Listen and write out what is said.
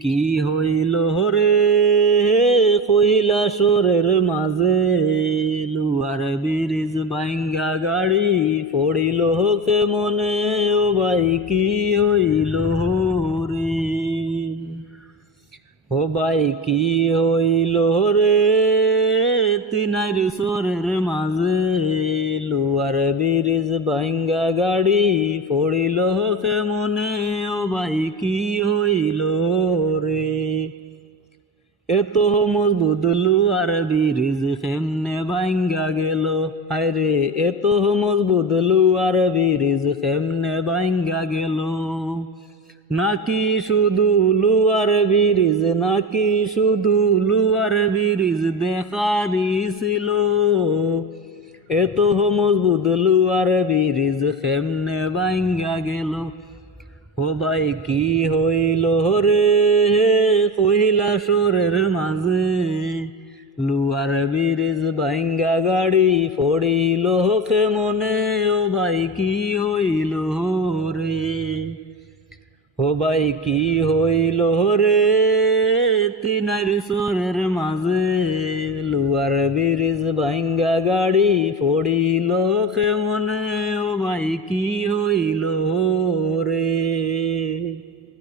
কি হইল রে কৈলাসরের মাঝে লুয়ার ব্রিজ ভাঙ্গা গাড়ি পড়িল কেমনে ও ভাই কি হইল রে ও ভাই কি হইল রে তিনাইর সরের মাঝে লুয়ার ব্রিজ ভাঙ্গা গাড়ি পড়িল কেমনে ও ভাই কি হইল রে এত মজবুত লুয়ার ব্রিজ কেমনে ভাঙ্গা গেল আরে এত মজবুত লুয়ার ব্রিজ কেমনে ভাঙ্গা গেল নাকি শুধু লুয়ার ব্রিজ নাকি শুধু লুয়ার ব্রিজ দেখারই ছিল এত মজবুত লুয়ার ব্রিজ কেমনে ভাঙ্গা গেল ও ভাই কি হইল রে কৈলাসরের মাঝে লুয়ার ব্রিজ ভাঙ্গা গাড়ি পড়িল কেমনে ও ভাই কি হইল রে ও ভাই কি হইল রে তিনাইর সরের মাঝে লুয়ার ব্রিজ ভাঙ্গা গাড়ি পড়িল কেমনে ও ভাই কি হইল রে।